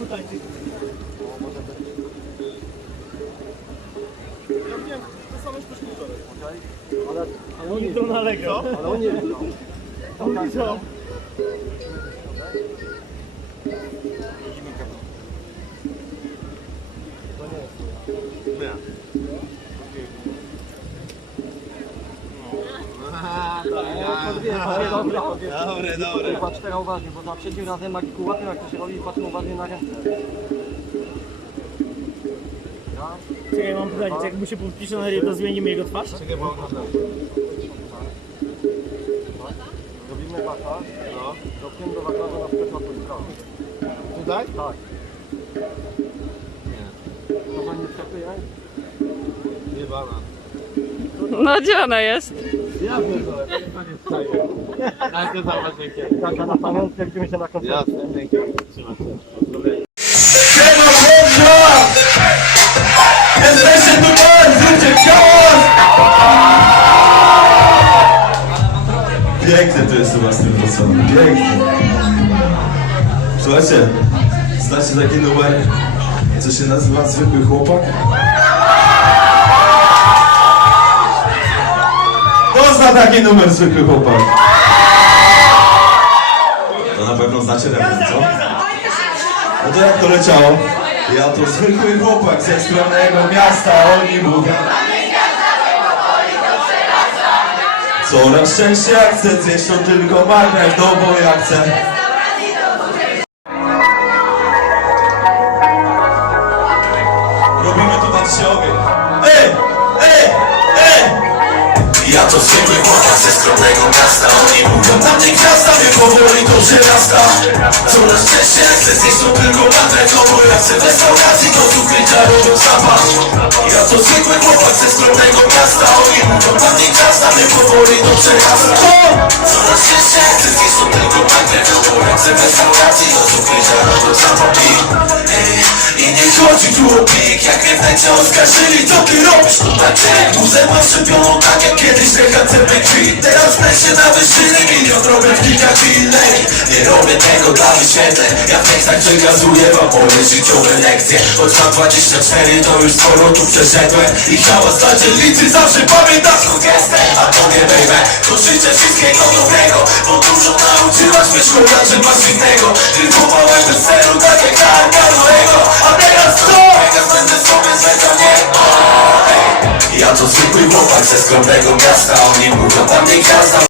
Tutaj. Ja wiem, te same sztuczki wczoraj. Ale, ale on Oni to nalegał. ale on nie jest. Nie. Dobre. Dobre, dobre. Patrz teraz uważnie, bo za trzecim razem magiku łapią jak to się robi i patrzą uważnie na ręce. Czekaj, mam pytanie, czy jak mu się podpisze na ryj, to zmienimy jego twarz? Czekaj, bo robimy wachlarz, No. dopięty do wachlarza na przykład na tą stronę. Tutaj? Tak. Nie. To za nie przepyje. Nie bana. No gdzie ona jest? Ja pierdolę, to nie wstaje. To zauważ jakie. Taka na pamiątkę widzimy się na koncercie. Jasne, dzięki. Trzymaj się. Siema mordo! Jesteście tutaj, zróbcie cios! Piękne to jest u was tym Wrocławiu, piękne. Słuchajcie, znacie taki numer, co się nazywa Zwykły Chłopak? Taki numer Zwykły Chłopak? To na pewno znacie refren, co? No to jak to leciało? Ja to zwykły chłopak ze skromnego miasta, oni mówią Coraz częściej jak chcę zjeść to tylko marchewkę, no bo ja chcę skromnego miasta. Oni mówią na mnie gwiazda, mnie powoli to przerasta Coraz częściej jak zjeść to tylko martwe koło Ja chcę w restauracji do ukrycia robią zapach. Ja to zwykły chłopak ze skromnego miasta. Oni mówią na mnie gwiazda, mnie powoli to przerasta Coraz częściej jak zjeść to tylko martwe koło Ja chcę w restauracji do ukrycia robią zapach. I nie chodzi tu o pik, jak mnie w necie oskarżyli To ty robisz na dzień Muzę mam szczepioną tak jak kiedyś rehacemy krwi Teraz wreszcie na wyżyny milion robię w kilka chwil Ej, Nie robię tego dla wyświetleń. Ja w tekstach przekazuję wam moje życiowe lekcje. Choć mam 24 to już sporo tu przeszedłem. I hałas dla dzielnicy zawsze pamiętam skąd jestem. A to nie baby, to życzę wszystkiego dobrego Bo dużo nauczyłaś mnie szkoda, że masz innego to zwykły chłopak ze skromnego miasta. Oni mówią na mnie gwiazda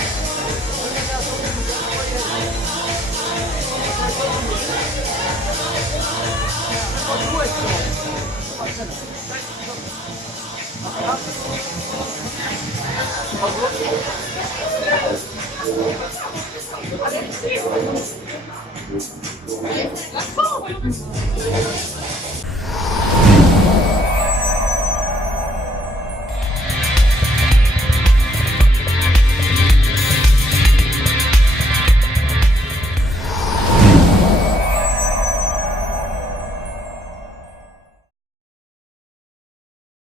Ma come?